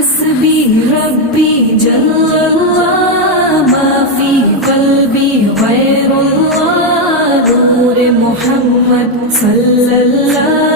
حسبی ربی جل اللہ ما فی قلبی غیر اللہ نور محمد صلی اللہ